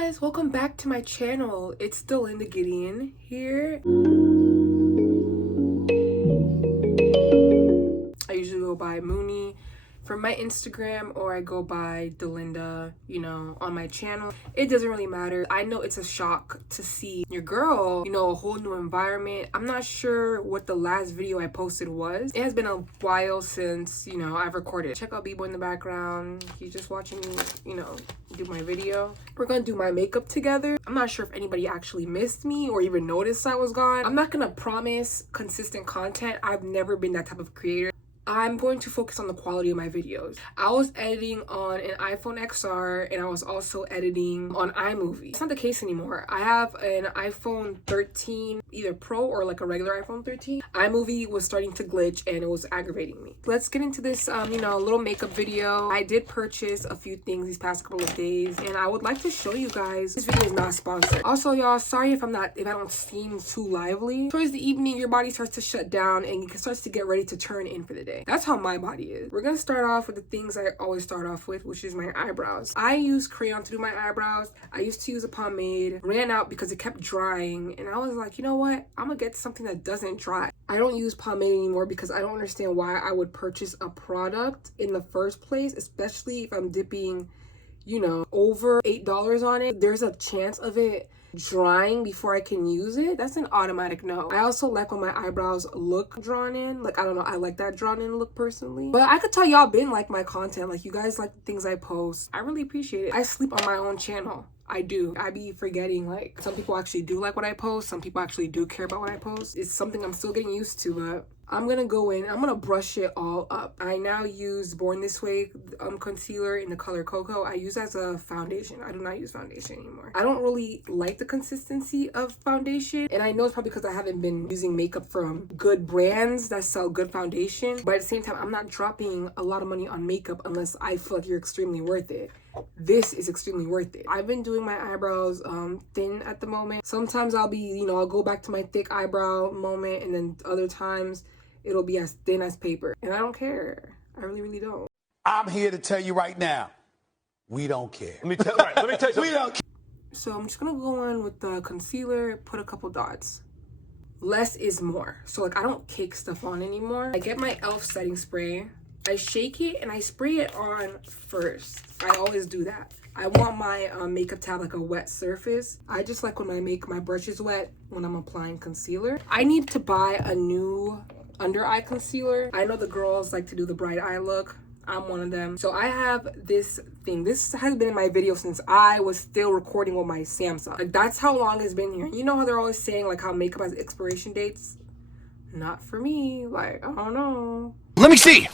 guys, welcome back to my channel. It's Delinda Gideon here. I usually go by Mooni from my Instagram, or I go by Delinda, on my channel. It doesn't really matter. I know it's a shock to see your girl, a whole new environment. I'm not sure what the last video I posted was. It has been a while since, I've recorded. Check out B-Boy in the background. He's just watching me, do my video. We're gonna do my makeup together. I'm not sure if anybody actually missed me or even noticed I was gone. I'm not gonna promise consistent content. I've never been that type of creator. I'm going to focus on the quality of my videos. I was editing on an iPhone XR and I was also editing on iMovie. It's not the case anymore. I have an iPhone 13, either Pro or like a regular iPhone 13. iMovie was starting to glitch and it was aggravating me. Let's get into this, little makeup video. I did purchase a few things these past couple of days and I would like to show you guys. This video is not sponsored. Also, y'all, sorry if I don't seem too lively. Towards the evening, your body starts to shut down and it starts to get ready to turn in for the day. That's how my body is. We're gonna start off with the things I always start off with, which is my eyebrows. I use crayon to do my eyebrows. I used to use a pomade, ran out because it kept drying, and I was like, you know what? I'm gonna get something that doesn't dry. I don't use pomade anymore because I don't understand why I would purchase a product in the first place, especially if I'm dipping, over $8 on it. There's a chance of it drying before I can use it. That's an automatic no. I also like when my eyebrows look drawn in. Like, I don't know, I like that drawn in look personally. But I could tell y'all been like my content. Like, you guys like the things I post. I really appreciate it. I sleep on my own channel. I do. I be forgetting, like, some people actually do like what I post. Some people actually do care about what I post. It's something I'm still getting used to, but I'm gonna go in, I'm gonna brush it all up. I now use Born This Way concealer in the color Cocoa. I use as a foundation. I do not use foundation anymore. I don't really like the consistency of foundation, and I know it's probably because I haven't been using makeup from good brands that sell good foundation, but at the same time, I'm not dropping a lot of money on makeup unless I feel like you're extremely worth it. This is extremely worth it. I've been doing my eyebrows thin at the moment. Sometimes I'll be, I'll go back to my thick eyebrow moment, and then other times it'll be as thin as paper. And I don't care. I really, really don't. I'm here to tell you right now, we don't care. Let me tell you something. We don't care. So I'm just gonna go in with the concealer, put a couple dots. Less is more. So like, I don't cake stuff on anymore. I get my e.l.f. setting spray. I shake it and I spray it on first. I always do that. I want my makeup to have like a wet surface. I just like when my brush is wet when I'm applying concealer. I need to buy a new under eye concealer. I know the girls like to do the bright eye look. I'm one of them. So I have this thing. This has been in my video since I was still recording with my Samsung. Like, that's how long it's been here. You know how they're always saying like how makeup has expiration dates? Not for me. Like, I don't know. Let me see.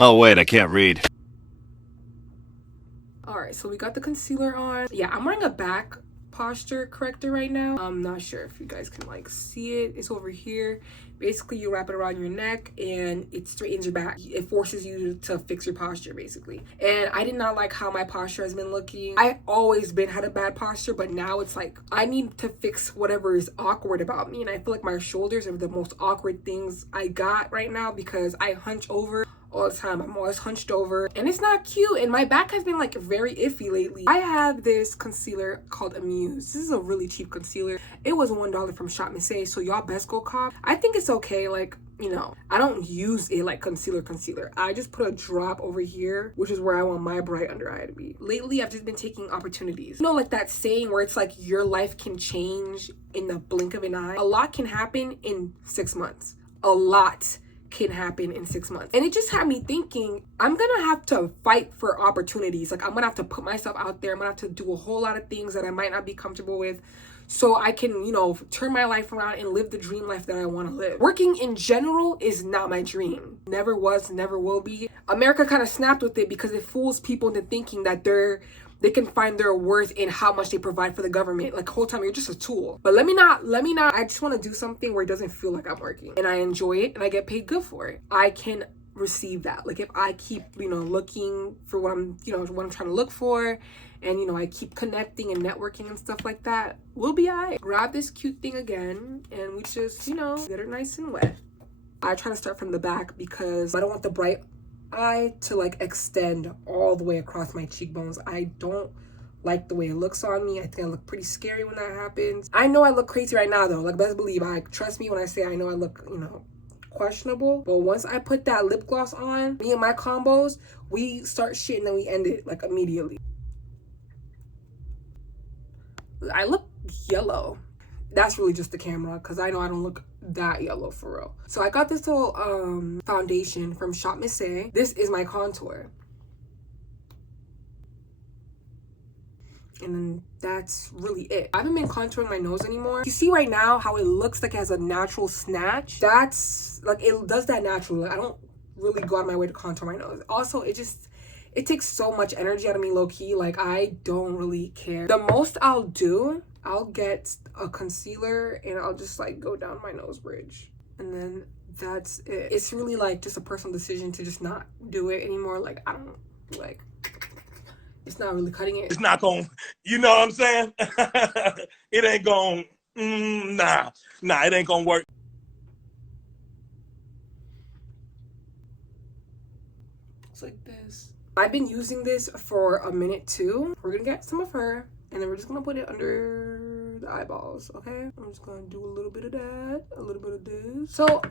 Oh, wait, I can't read. All right, so we got the concealer on. Yeah, I'm wearing a back posture corrector right now. I'm not sure if you guys can like see it. It's over here. Basically, you wrap it around your neck and it straightens your back. It forces you to fix your posture, basically. And I did not like how my posture has been looking. I always had a bad posture, but now it's like I need to fix whatever is awkward about me. And I feel like my shoulders are the most awkward things I got right now because I hunch over all the time. I'm always hunched over and it's not cute, and my back has been like very iffy lately. I have this concealer called Amuse. This is a really cheap concealer. It was $1 from Shop Missy, so y'all best go cop. I think it's okay. Like, I don't use it like concealer. I just put a drop over here, which is where I want my bright under eye to be. Lately, I've just been taking opportunities. Like that saying where it's like your life can change in the blink of an eye. A lot can happen in 6 months. A lot can happen in 6 months. And it just had me thinking, I'm gonna have to fight for opportunities. Like, I'm gonna have to put myself out there. I'm gonna have to do a whole lot of things that I might not be comfortable with so I can, turn my life around and live the dream life that I want to live. Working in general is not my dream. Never was, never will be. America kind of snapped with it because it fools people into thinking that they can find their worth in how much they provide for the government. Like, the whole time you're just a tool. But let me not. I just want to do something where it doesn't feel like I'm working and I enjoy it and I get paid good for it. I can receive that. Like, if I keep, looking for what I'm trying to look for, and I keep connecting and networking and stuff like that, we'll be all right. Grab this cute thing again and we just, get her nice and wet. I try to start from the back because I don't want the bright eye to like extend all the way across my cheekbones. I don't like the way it looks on me. I think I look pretty scary when that happens. I know I look crazy right now though. Like, best believe, trust me when I say I know I look, you know, questionable. But once I put that lip gloss on, me and my combos, we start shit and then we end it like immediately. I look yellow. That's really just the camera, because I know I don't look that yellow for real. So I got this little foundation from Shop Miss A. This is my contour. And then that's really it. I haven't been contouring my nose anymore. You see right now how it looks like it has a natural snatch? That's like, it does that naturally. I don't really go out of my way to contour my nose. Also, it takes so much energy out of me, low-key. Like, I don't really care. The most I'll do, I'll get a concealer and I'll just like go down my nose bridge, and then that's it. It's really like just a personal decision to just not do it anymore. Like, I don't like, it's not really cutting it. It's not going, you know what I'm saying? It ain't going, nah, it ain't gonna work. It's like this. I've been using this for a minute too. We're gonna get some of her, and then we're just gonna put it under the eyeballs, okay? I'm just gonna do a little bit of that, a little bit of this. So,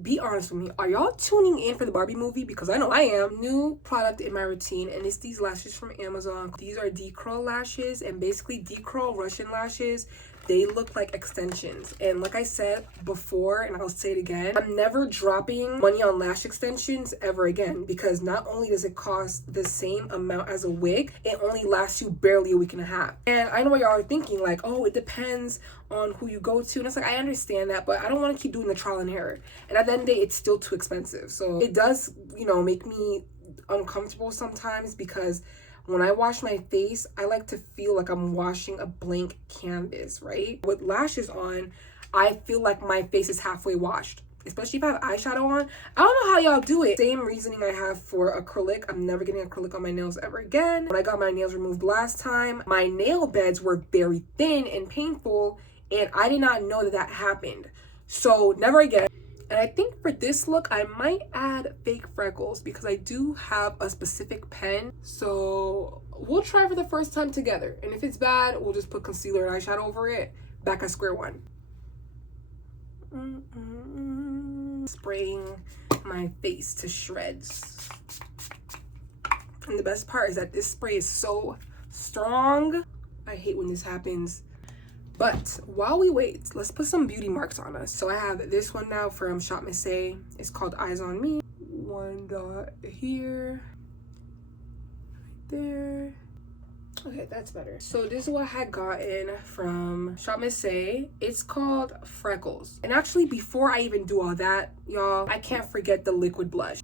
be honest with me, are y'all tuning in for the Barbie movie? Because I know I am. New product in my routine, and it's these lashes from Amazon. These are decurl lashes, and basically decurl Russian lashes, they look like extensions. And like I said before, and I'll say it again, I'm never dropping money on lash extensions ever again, because not only does it cost the same amount as a wig, it only lasts you barely a week and a half. And I know what y'all are thinking, like, oh, it depends on who you go to. And it's like, I understand that, but I don't want to keep doing the trial and error. And at the end of the day, it's still too expensive. So it does, you know, make me uncomfortable sometimes, because when I wash my face, I like to feel like I'm washing a blank canvas, right? With lashes on, I feel like my face is halfway washed, especially if I have eyeshadow on. I don't know how y'all do it. Same reasoning I have for acrylic. I'm never getting acrylic on my nails ever again. When I got my nails removed last time, my nail beds were very thin and painful, and I did not know that that happened. So never again. And I think for this look, I might add fake freckles, because I do have a specific pen. So we'll try for the first time together. And if it's bad, we'll just put concealer and eyeshadow over it. Back at square one. Spraying my face to shreds. And the best part is that this spray is so strong. I hate when this happens. But while we wait, let's put some beauty marks on us. So I have this one now from Shop Miss A. It's called Eyes on Me. One dot here, right there. Okay, that's better. So this is what I had gotten from Shop Miss A. It's called Freckles. And actually, before I even do all that, y'all, I can't forget the liquid blush.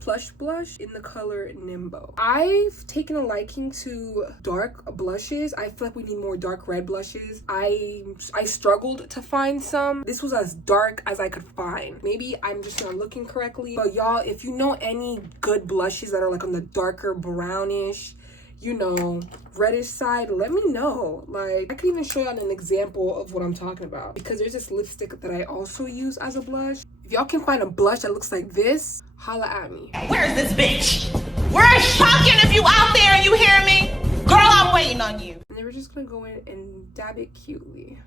Plush blush in the color Nimbo. I've taken a liking to dark blushes. I feel like we need more dark red blushes. I struggled to find some. This was as dark as I could find. Maybe I'm just not looking correctly. But y'all, if you know any good blushes that are like on the darker brownish, you know, reddish side, let me know. Like, I could even show you an example of what I'm talking about, because there's this lipstick that I also use as a blush. If y'all can find a blush that looks like this, holla at me. Where's this bitch? Where's Pumpkin? If you out there and you hear me, girl, I'm waiting on you. And then we're just gonna go in and dab it cutely.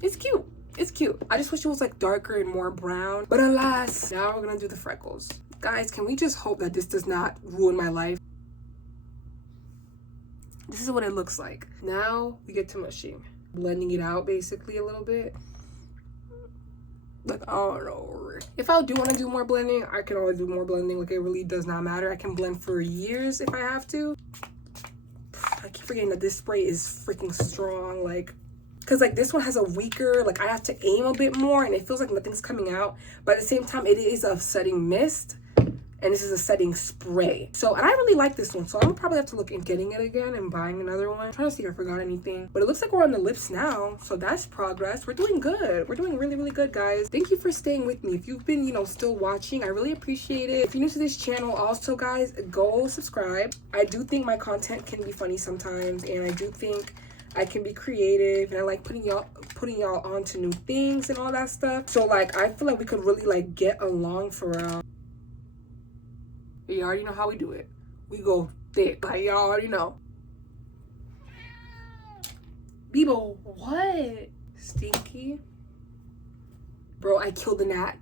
It's cute. It's cute. I just wish it was like darker and more brown. But alas, now we're gonna do the freckles. Guys, can we just hope that this does not ruin my life? This is what it looks like. Now we get to mushing. Blending it out basically a little bit. Like, I don't know. If I do want to do more blending, I can always do more blending. Like, it really does not matter. I can blend for years if I have to. I keep forgetting that this spray is freaking strong. Like, because like this one has a weaker, like I have to aim a bit more and it feels like nothing's coming out. But at the same time, it is a setting mist. And this is a setting spray. So, and I really like this one. So I'm gonna probably have to look into getting it again and buying another one. I'm trying to see if I forgot anything. But it looks like we're on the lips now. So that's progress. We're doing good. We're doing really, really good, guys. Thank you for staying with me. If you've been, you know, still watching, I really appreciate it. If you're new to this channel, also, guys, go subscribe. I do think my content can be funny sometimes. And I do think I can be creative. And I like putting putting y'all onto new things and all that stuff. So like I feel like we could really like get along for real. You already know how we do it. We go thick, like y'all already know. Bebo, what? Stinky. Bro, I killed the gnat.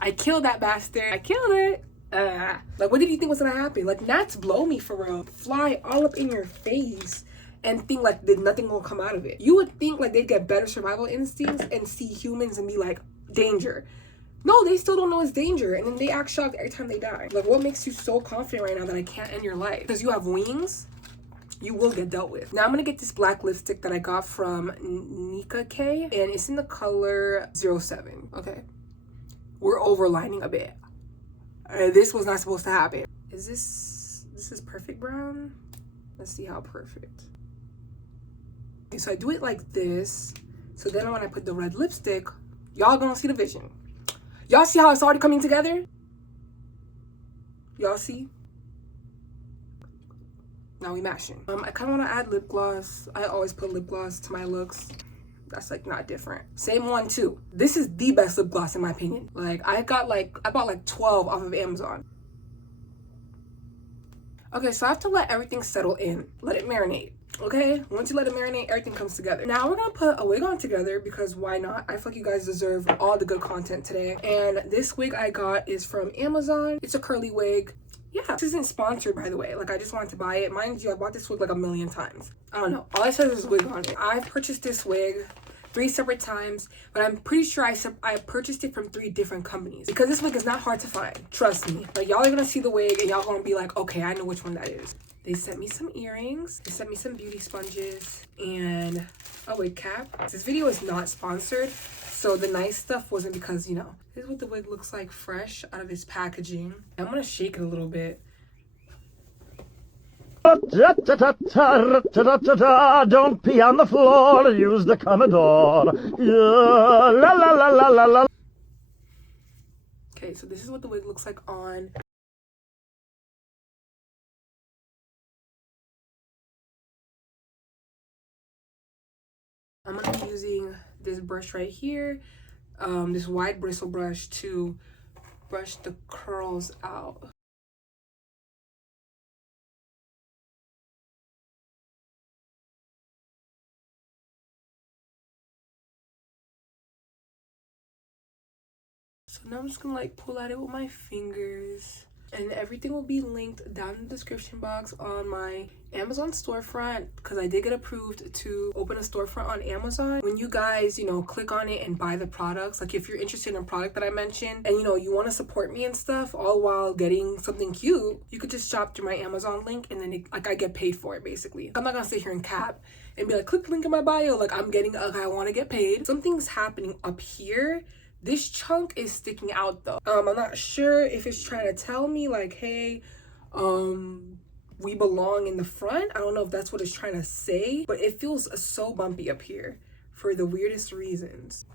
I killed that bastard. I killed it. Like, what did you think was gonna happen? Like, gnats blow me for real. Fly all up in your face and think like there's nothing gonna come out of it. You would think like they'd get better survival instincts and see humans and be like, danger. No, they still don't know it's danger, and then they act shocked every time they die. Like, what makes you so confident right now that I can't end your life? Because you have wings, you will get dealt with. Now I'm gonna get this black lipstick that I got from Nika K, and it's in the color 07. Okay, we're overlining a bit. This was not supposed to happen. Is this is perfect brown? Let's see how perfect. Okay, so I do it like this. So then when I put the red lipstick, y'all gonna see the vision. Y'all see how it's already coming together? Y'all see? Now we mashing. I kind of want to add lip gloss. I always put lip gloss to my looks. That's like not different. Same one too. This is the best lip gloss in my opinion. Like I bought like 12 off of Amazon. Okay, so I have to let everything settle in. Let it marinate. Okay, once you let it marinate, everything comes together. Now we're gonna put a wig on together because why not? I feel like you guys deserve all the good content today. And this wig I got is from Amazon. It's a curly wig. Yeah, this isn't sponsored, by the way. Like, I just wanted to buy it. Mind you, I bought this wig like a million times. I don't know. All I said is wig on it. I've purchased this wig 3 separate times, but I'm pretty sure I purchased it from 3 different companies because this wig is not hard to find. Trust me. Like, y'all are gonna see the wig and y'all gonna be like, okay, I know which one that is. They sent me some earrings. They sent me some beauty sponges and a wig cap. This video is not sponsored, so the nice stuff wasn't because, you know, this is what the wig looks like fresh out of its packaging. I'm gonna shake it a little bit. Don't pee on the floor, use the Commodore. La la la la la la. Okay, so this is what the wig looks like on. I'm gonna be using this brush right here, this wide bristle brush to brush the curls out. So now I'm just gonna like pull at it with my fingers. And everything will be linked down in the description box on my Amazon storefront because I did get approved to open a storefront on Amazon. When you guys, you know, click on it and buy the products, like if you're interested in a product that I mentioned and, you know, you want to support me and stuff all while getting something cute, you could just shop through my Amazon link and then like I get paid for it basically. I'm not gonna sit here and cap and be like, click the link in my bio. Like I'm getting, like I want to get paid. Something's happening up here. This chunk is sticking out though. I'm not sure if it's trying to tell me like, hey, we belong in the front. I don't know if that's what it's trying to say, but it feels so bumpy up here for the weirdest reasons.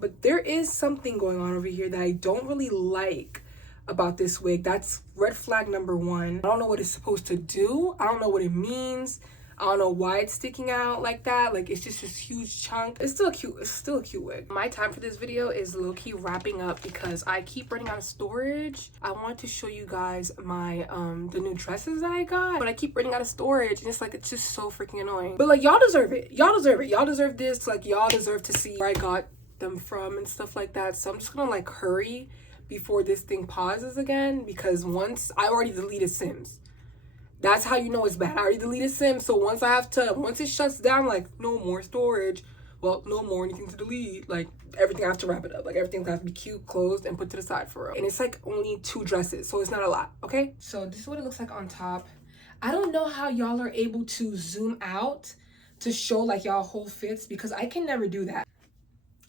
But there is something going on over here that I don't really like about this wig. That's red flag number 1. I don't know what it's supposed to do. I don't know what it means. I don't know why it's sticking out like that. Like it's just this huge chunk. It's still a cute wig. My time for this video is low-key wrapping up because I keep running out of storage. I want to show you guys my the new dresses that I got, but I keep running out of storage and it's just so freaking annoying. But like y'all deserve it. Y'all deserve it. Y'all deserve this. Like y'all deserve to see where I got them from and stuff like that. So I'm just gonna like hurry before this thing pauses again because once I already deleted Sims. That's how you know it's bad. I already deleted Sims, so once it shuts down, like, no more storage, well, no more anything to delete, like, everything I have to wrap it up. Like, everything has to be cute, closed, and put to the side for real. And it's, like, only 2 dresses, so it's not a lot, okay? So this is what it looks like on top. I don't know how y'all are able to zoom out to show, like, y'all whole fits, because I can never do that.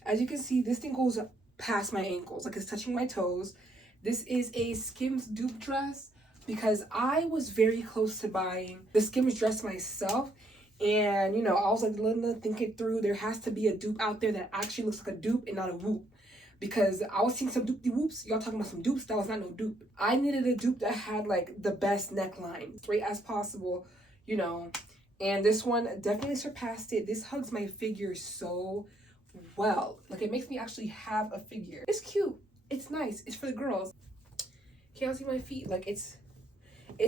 As you can see, this thing goes past my ankles, like, it's touching my toes. This is a Skims dupe dress. Because I was very close to buying the Skims dress myself. And, you know, I was like, Linda, think it through. There has to be a dupe out there that actually looks like a dupe and not a whoop. Because I was seeing some doop-de-whoops. Y'all talking about some dupes. That was not no dupe. I needed a dupe that had, like, the best neckline. Straight as possible, you know. And this one definitely surpassed it. This hugs my figure so well. Like, it makes me actually have a figure. It's cute. It's nice. It's for the girls. Can't see my feet. Like, it's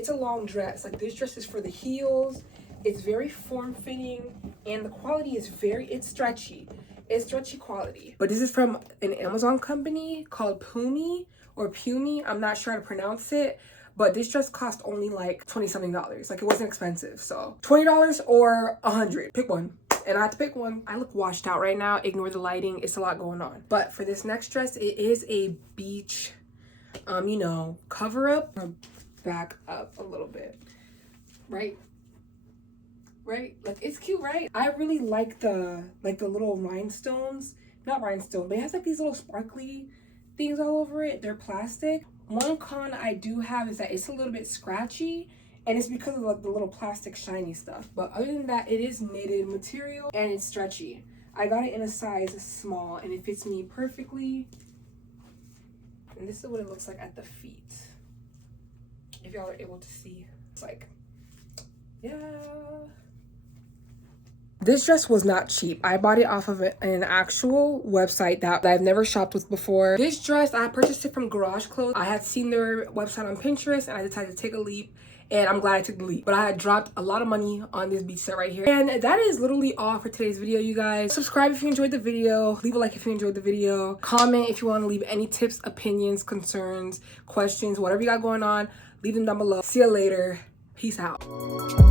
a long dress. Like, this dress is for the heels. It's very form-fitting, and the quality is it's stretchy. It's stretchy quality. But this is from an Amazon company called Pumi or Pumi. I'm not sure how to pronounce it. But this dress cost only like $20-something. Like, it wasn't expensive. So $20 or $100. Pick one. And I had to pick one. I look washed out right now. Ignore the lighting. It's a lot going on. But for this next dress, it is a beach, you know, cover up. Back up a little bit. Right? Like, it's cute, right? I really like the little rhinestones. Not rhinestones, but it has like these little sparkly things all over it. They're plastic. One con I do have is that it's a little bit scratchy, and it's because of like the little plastic shiny stuff. But other than that, it is knitted material and it's stretchy. I got it in a size small and it fits me perfectly. And this is what it looks like at the feet. If y'all are able to see, it's like, yeah. This dress was not cheap. I bought it off of an actual website that I've never shopped with before. This dress, I purchased it from Garage Clothes. I had seen their website on Pinterest and I decided to take a leap, and I'm glad I took the leap. But I had dropped a lot of money on this beach set right here. And that is literally all for today's video, you guys. Subscribe if you enjoyed the video. Leave a like if you enjoyed the video. Comment if you want to leave any tips, opinions, concerns, questions, whatever you got going on. Leave them down below. See you later. Peace out.